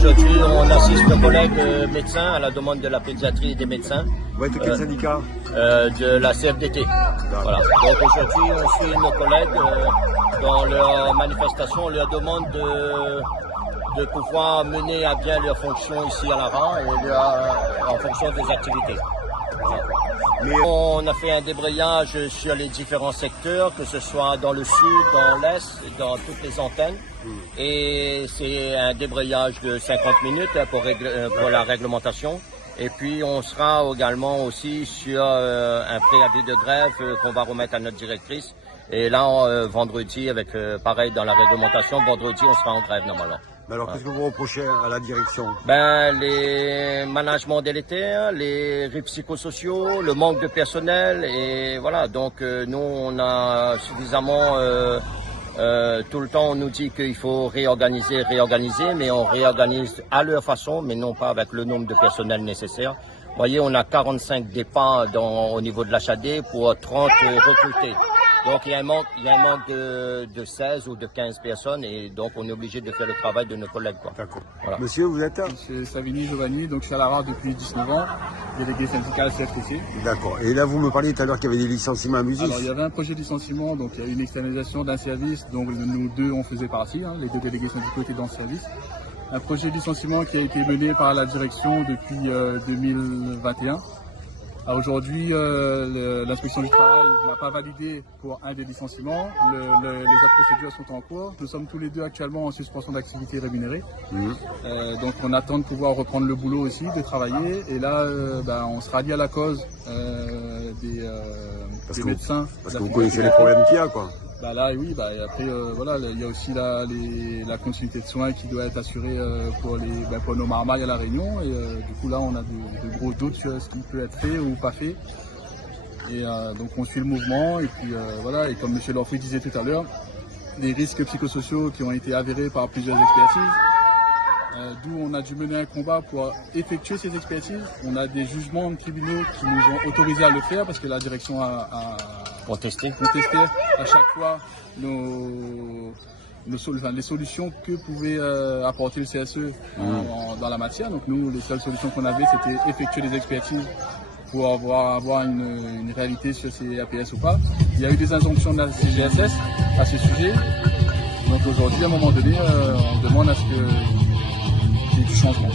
aujourd'hui, on assiste nos collègues médecins à la demande de la pédiatrie et des médecins. Ouais, de quel syndicat? De la CFDT. Voilà. Donc aujourd'hui, on suit nos collègues dans leur manifestation. On leur demande de pouvoir mener à bien leurs fonctions ici à Lara et en fonction des activités. Voilà. On a fait un débrayage sur les différents secteurs, que ce soit dans le sud, dans l'est, dans toutes les antennes. Et c'est un débrayage de 50 minutes pour la réglementation. Et puis on sera également aussi sur un préavis de grève qu'on va remettre à notre directrice. Et là, vendredi, avec pareil dans la réglementation, vendredi on sera en grève normalement. Mais alors, qu'est-ce que vous reprochez à la direction? Les managements délétères, les risques psychosociaux, le manque de personnel et voilà. Donc nous, on a suffisamment tout le temps, on nous dit qu'il faut réorganiser, mais on réorganise à leur façon, mais non pas avec le nombre de personnel nécessaire. Vous voyez, on a 45 départs au niveau de l'HAD pour 30 recrutés. Donc il y a un manque de 16 ou de 15 personnes et donc on est obligé de faire le travail de nos collègues. D'accord. Voilà. Monsieur, vous êtes? Monsieur Savini Giovanni, donc je suis à Lara depuis 19 ans, délégué syndical CFTC. D'accord. Et là, vous me parliez tout à l'heure qu'il y avait des licenciements abusifs. Alors il y avait un projet de licenciement, donc il y a eu une externalisation d'un service, donc nous deux on faisait partie, les deux délégués syndicaux étaient dans le service. Un projet de licenciement qui a été mené par la direction depuis 2021. Aujourd'hui, l'inspection du travail n'a pas validé pour un des licenciements. Les autres procédures sont en cours. Nous sommes tous les deux actuellement en suspension d'activité rémunérée. Donc on attend de pouvoir reprendre le boulot aussi, de travailler. Et là, on se rallie à la cause des médecins. Parce que vous connaissez les problèmes qu'il y a, quoi. Là, oui, et après, voilà, il y a aussi la continuité de soins qui doit être assurée pour nos marmailles à La Réunion. Et du coup, là, on a de gros doutes sur ce qui peut être fait ou pas fait. Et donc, on suit le mouvement. Et puis, voilà, et comme M. Lorfouy disait tout à l'heure, les risques psychosociaux qui ont été avérés par plusieurs expertises, d'où on a dû mener un combat pour effectuer ces expertises. On a des jugements de tribunaux qui nous ont autorisés à le faire parce que la direction a contesté à chaque fois les solutions que pouvait apporter le CSE dans la matière. Donc nous, les seules solutions qu'on avait, c'était effectuer des expertises pour avoir une réalité sur ces APS ou pas. Il y a eu des injonctions de la CGSS à ce sujet. Donc aujourd'hui, à un moment donné, on demande à ce qu'il y ait du changement.